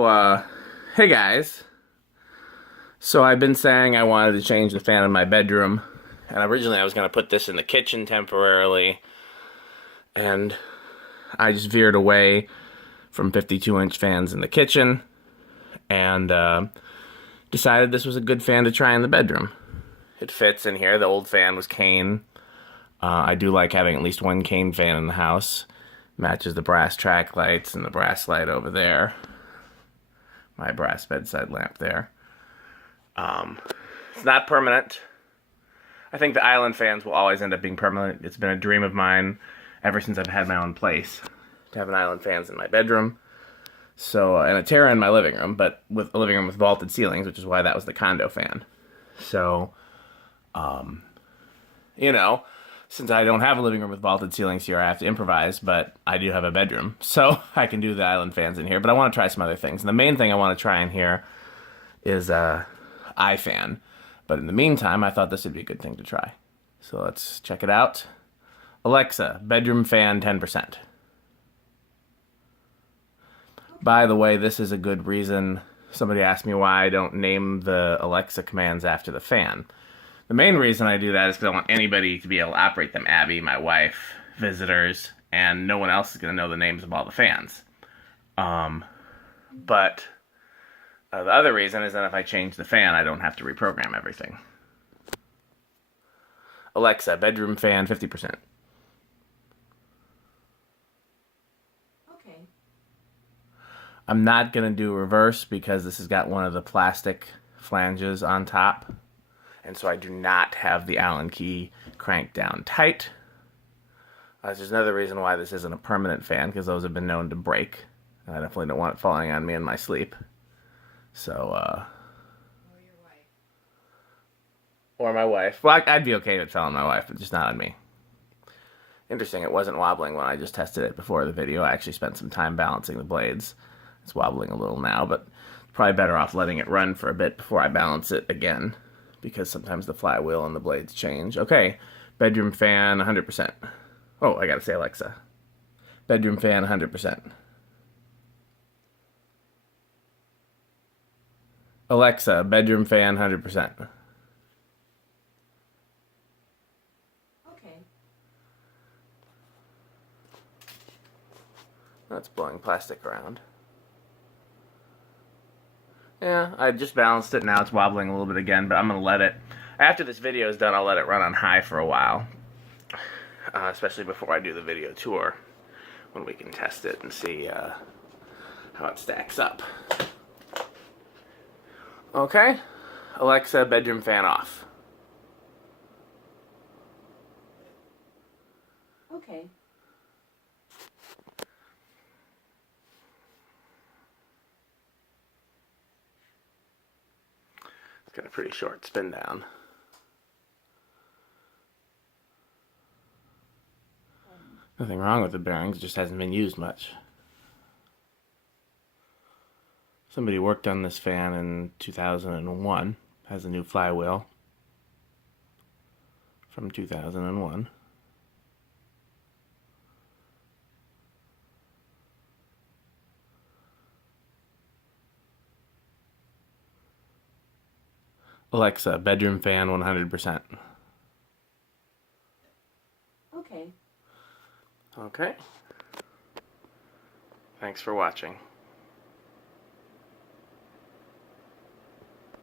Hey guys. So I've been saying I wanted to change the fan in my bedroom, and originally I was going to put this in the kitchen temporarily, and I just veered away from 52-inch fans in the kitchen, and decided this was a good fan to try in the bedroom. It fits in here. The old fan was cane. I do like having at least one cane fan in the house. Matches the brass track lights and the brass light over there. My brass bedside lamp there. It's not permanent. I think the island fans will always end up being permanent. It's been a dream of mine ever since I've had my own place to have an island fans in my bedroom. So, and a Terra in my living room, but with a living room with vaulted ceilings, which is why that was the condo fan. So, since I don't have a living room with vaulted ceilings here, I have to improvise, but I do have a bedroom, so I can do the island fans in here. But I want to try some other things. And the main thing I want to try in here is iFan. But in the meantime, I thought this would be a good thing to try. So let's check it out. Alexa, bedroom fan 10%. By the way, this is a good reason. Somebody asked me why I don't name the Alexa commands after the fan. The main reason I do that is because I want anybody to be able to operate them. Abby, my wife, visitors, and no one else is going to know the names of all the fans. But the other reason is that if I change the fan, I don't have to reprogram everything. Alexa, bedroom fan 50%. Okay. I'm not going to do reverse because this has got one of the plastic flanges on top. And so I do not have the Allen key cranked down tight. There's another reason why this isn't a permanent fan, because those have been known to break. And I definitely don't want it falling on me in my sleep. So, Or your wife. Or my wife. Well, I'd be okay if it fell on my wife, but just not on me. Interesting, it wasn't wobbling when I just tested it before the video. I actually spent some time balancing the blades. It's wobbling a little now, but probably better off letting it run for a bit before I balance it again, because sometimes the flywheel and the blades change. Okay, bedroom fan 100%. Oh, I gotta say Alexa. Bedroom fan 100%. Alexa, bedroom fan 100%. Okay. That's blowing plastic around. Yeah, I just balanced it. Now it's wobbling a little bit again, but I'm going to let it... After this video is done, I'll let it run on high for a while. Especially before I do the video tour, when we can test it and see how it stacks up. Okay, Alexa, bedroom fan off. Okay. It's got a pretty short spin down. Nothing wrong with the bearings, it just hasn't been used much. Somebody worked on this fan in 2001. Has a new flywheel from 2001. Alexa, bedroom fan 100%. Okay. Okay. Thanks for watching.